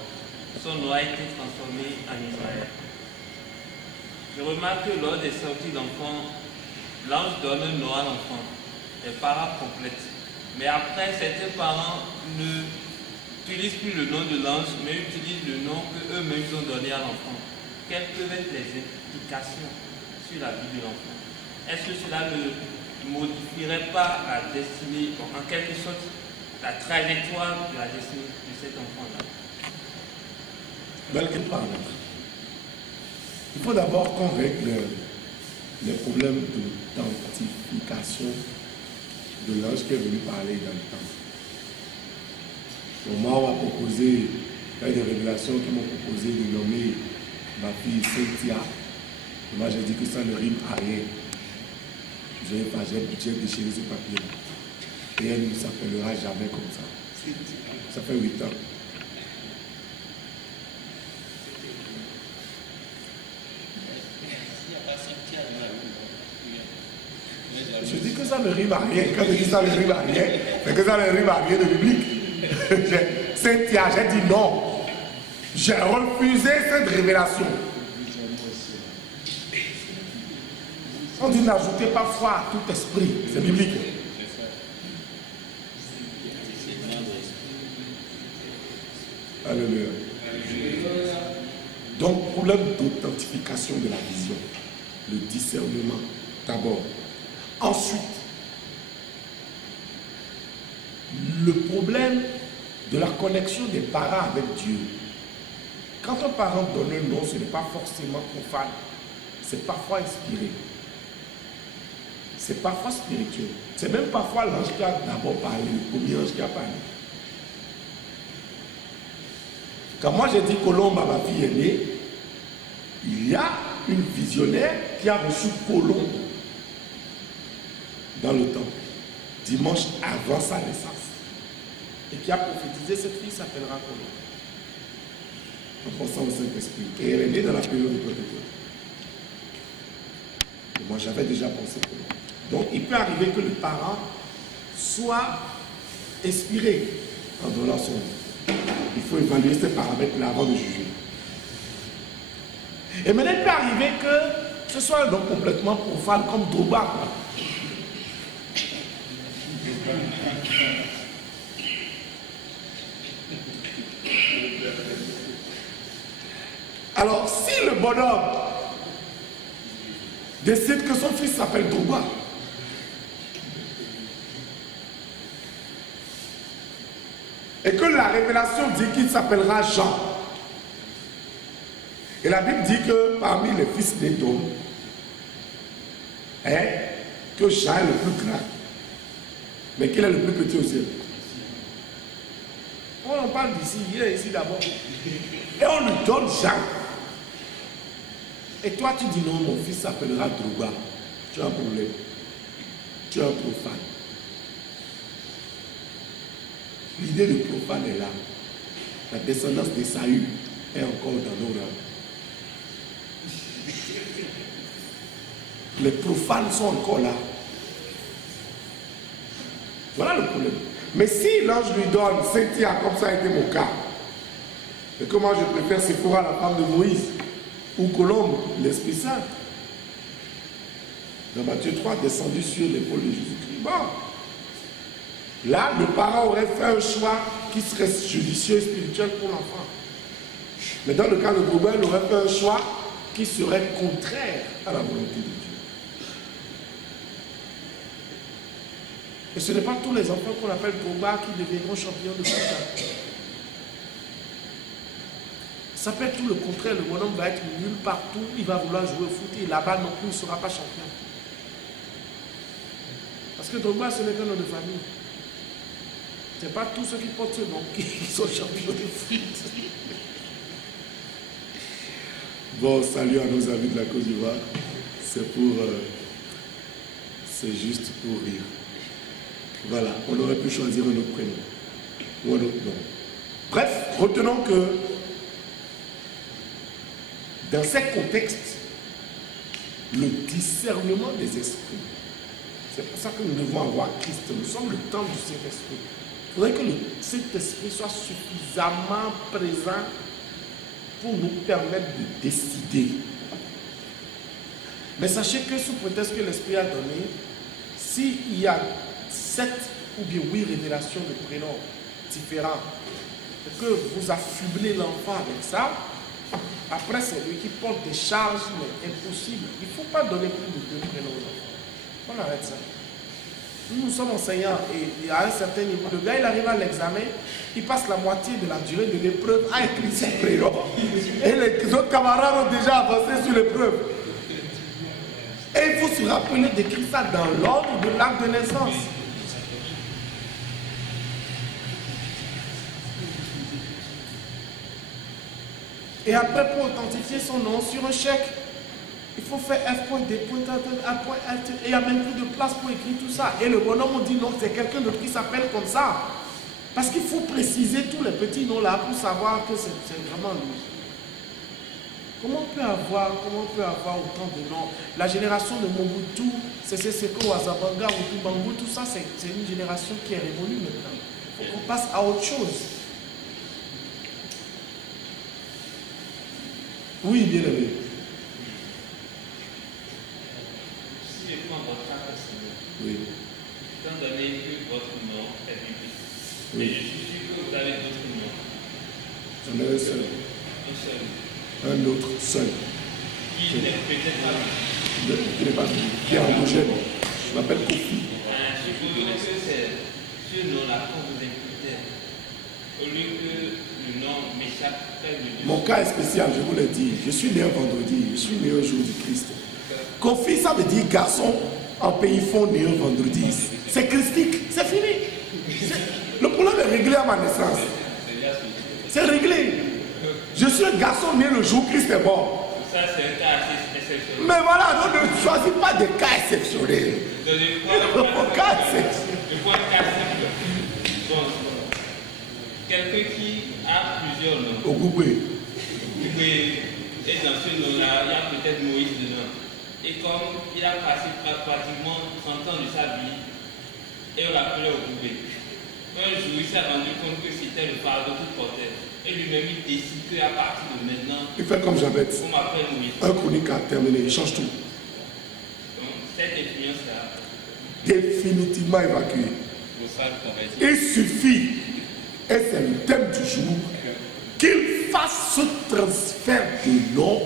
son nom a été transformé en Israël. Je remarque que lors des sorties d'enfants, l'ange donne un nom à l'enfant, les parents complètent. Mais après, certains parents n'utilisent plus le nom de l'ange, mais utilisent le nom qu'eux-mêmes ont donné à l'enfant. Quelles peuvent être les implications sur la vie de l'enfant? Est-ce que cela ne modifierait pas la destinée, en quelque sorte, la trajectoire de la destinée de cet enfant-là? Quelque part. Il faut d'abord qu'on règle les problèmes d'identification de l'ange qui est venu parler dans le temps. Moi, on m'a proposé, il y a des révélations qui m'ont proposé de nommer ma fille Cynthia. Moi, j'ai dit que ça ne rime à rien. J'ai déchiré ce papier. Et elle ne s'appellera jamais comme ça. Ça fait 8 ans. Je dis que ça ne rime à rien. Quand je dis ça ne rime à rien, c'est que ça ne rime à rien de biblique. Cynthia, j'ai dit non. J'ai refusé cette révélation. On dit n'ajoutez pas foi à tout esprit. C'est biblique. Alléluia. Donc, problème d'authentification de la vision. Le discernement, d'abord. Ensuite, le problème de la connexion des parents avec Dieu. Quand un parent donne un nom, ce n'est pas forcément profane. C'est parfois inspiré. C'est parfois spirituel. C'est même parfois l'ange qui a d'abord parlé, le premier ange qui a parlé. Quand moi j'ai dit Colombe à ma fille aînée, il y a une visionnaire qui a reçu Colombe dans le temple, dimanche avant sa naissance, et qui a prophétisé, cette fille s'appellera Colombe. En pensant au Saint-Esprit. Et elle est née dans la période de Pentecôte. Et moi j'avais déjà pensé Colombe. Donc il peut arriver que le parent soit inspiré en donnant son nom. Il faut évaluer ces paramètres-là avant de juger. Et maintenant il peut arriver que ce soit un nom complètement profane comme Drogba. Alors si le bonhomme décide que son fils s'appelle Drogba, et que la révélation dit qu'il s'appellera Jean. Et la Bible dit que parmi les fils d'Édom, que Jean est le plus grand, mais qu'il est le plus petit aux yeux. On en parle d'ici, il est ici d'abord. Et on lui donne Jean. Et toi tu dis non, mon fils s'appellera Drogba. Tu as un problème. Tu es un profane. L'idée de profane est là. La descendance d'Esaü est encore dans nos rangs. Les profanes sont encore là. Voilà le problème. Mais si l'ange lui donne Cynthia, comme ça a été mon cas, et que moi je préfère Séphora, la femme de Moïse, ou Colombe, l'Esprit Saint, dans Matthieu 3, descendu sur l'épaule de Jésus-Christ. Bon. Là, le parent aurait fait un choix qui serait judicieux et spirituel pour l'enfant. Mais dans le cas de Drogba, il aurait fait un choix qui serait contraire à la volonté de Dieu. Et ce n'est pas tous les enfants qu'on appelle Drogba qui deviendront champions de football. Ça peut être tout le contraire. Le bonhomme va être nul partout, il va vouloir jouer au foot et là-bas non plus, il ne sera pas champion. Parce que Drogba, ce n'est qu'un nom de famille. Ce n'est pas tous ceux qui portent ce nom qui sont champions de foot. Bon, salut à nos amis de la Côte d'Ivoire. C'est juste pour rire. Voilà, on aurait pu choisir un autre prénom ou un autre nom. Bref, retenons que dans ces contextes, le discernement des esprits, c'est pour ça que nous devons avoir Christ. Nous sommes le temple du Saint-Esprit. Il faudrait que le Saint-Esprit soit suffisamment présent pour nous permettre de décider. Mais sachez que sous prétexte que l'Esprit a donné, s'il y a 7 ou bien 8 révélations de prénoms différents, et que vous affublez l'enfant avec ça, après c'est lui qui porte des charges, mais impossible. Il ne faut pas donner plus de 2 prénoms aux enfants. On arrête ça. Nous sommes enseignants et à un certain niveau, le gars il arrive à l'examen, il passe la moitié de la durée de l'épreuve à écrire ses prénoms. Et les autres camarades ont déjà avancé sur l'épreuve. Et il faut se rappeler d'écrire ça dans l'ordre de l'acte de naissance. Et après, pour authentifier son nom sur un chèque, il faut faire F.D. A.T. Et il n'y a même plus de place pour écrire tout ça. Et le bonhomme, on dit non, c'est quelqu'un d'autre qui s'appelle comme ça. Parce qu'il faut préciser tous les petits noms là pour savoir que c'est vraiment lui. Comment on peut avoir autant de noms? La génération de Mobutu, Seko, Wazabanga, Utubangu, tout ça, c'est une génération qui est révolue maintenant. Il faut qu'on passe à autre chose. Oui, bien aimé. Si je prends votre cas personnel, Oui. étant donné que votre nom est biblique, Oui. et je suis sûr que vous avez d'autres noms. J'en ai un seul. Un seul. Un autre seul. Qui n'est peut-être pas biblique. Qui n'est pas biblique. Qui est endogène. Je m'appelle Kofi. Supposons que c'est ce nom-là qu'on vous imputait. Au lieu que le nom m'échappe. Mon cas est spécial, je vous l'ai dit. Je suis né un vendredi. Je suis né un jour du Christ. Kofi, ça veut dire garçon en pays fond né un vendredi. C'est christique. C'est fini. Le problème est réglé à ma naissance. C'est réglé. Je suis un garçon né le jour où Christ est mort. Ça, c'est un cas assez exceptionnel. Mais voilà, on ne choisit pas des cas exceptionnels. Donc, je Cas exceptionnel. prends un cas simple. Bon, quelqu'un qui a plusieurs noms. Ogoubé. Et dans ce nom-là, il y a peut-être Moïse dedans. Et comme il a passé pratiquement 30 ans de sa vie, et on l'appelait Ogoubé. Un jour, il s'est rendu compte que c'était le fardeau qu'il portait. Et lui-même, il décide qu'à partir de maintenant, Il fait comme Jabet. on m'appelle Moïse. Un chronique a terminé, il change tout. Donc, cette influence-là, Définitivement évacué. pour ça, converti. Il suffit, et c'est le thème du jour, qu'il fasse ce transfert de nom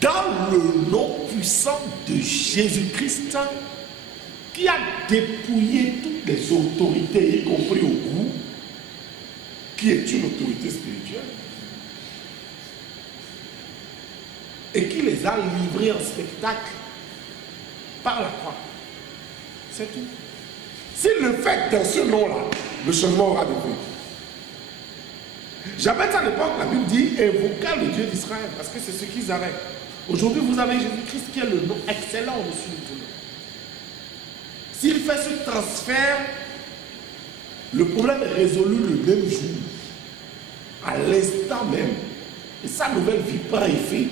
dans le nom puissant de Jésus-Christ qui a dépouillé toutes les autorités, y compris au goût, qui est une autorité spirituelle, et qui les a livrés en spectacle par la croix. C'est tout. S'il le fait dans ce nom-là, le changement aura été fait. J'avais à l'époque, la Bible dit, invoqua le Dieu d'Israël, parce que c'est ce qu'ils avaient. Aujourd'hui, vous avez Jésus-Christ qui est le nom excellent au-dessus de tout le monde. S'il fait ce transfert, le problème est résolu le même jour, à l'instant même. Et sa nouvelle vie prend effet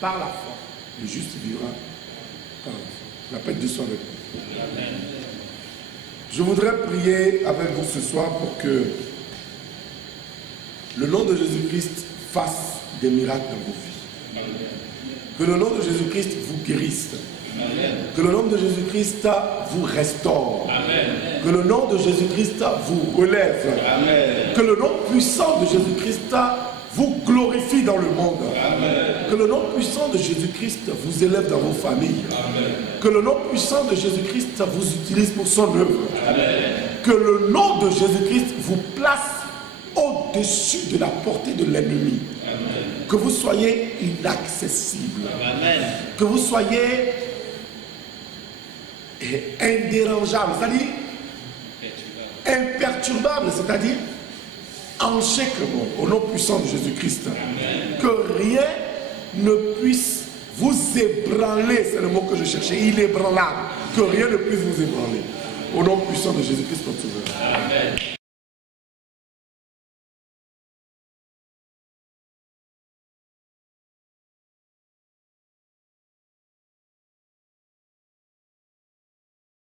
par la foi. Le juste vivra par la foi. La paix de Dieu soit avec vous. Je voudrais prier avec vous ce soir pour que le nom de Jésus-Christ fasse des miracles dans vos vies. Que le nom de Jésus-Christ vous guérisse. Amen. Que le nom de Jésus-Christ vous restaure. Amen. Que le nom de Jésus-Christ vous relève. Amen. Que le nom puissant de Jésus-Christ vous glorifie dans le monde. Amen. Que le nom puissant de Jésus-Christ vous élève dans vos familles. Amen. Que le nom puissant de Jésus-Christ vous utilise pour son œuvre. Amen. Que le nom de Jésus-Christ vous place au-dessus au-dessus de la portée de l'ennemi. Que vous soyez inaccessible. Amen. Que vous soyez indérangeable, c'est-à-dire imperturbable, c'est-à-dire unshakable, au nom puissant de Jésus-Christ. Que rien ne puisse vous ébranler, c'est le mot que je cherchais, inébranlable. Que rien ne puisse vous ébranler. Au nom puissant de Jésus-Christ, notre Sauveur. Amen.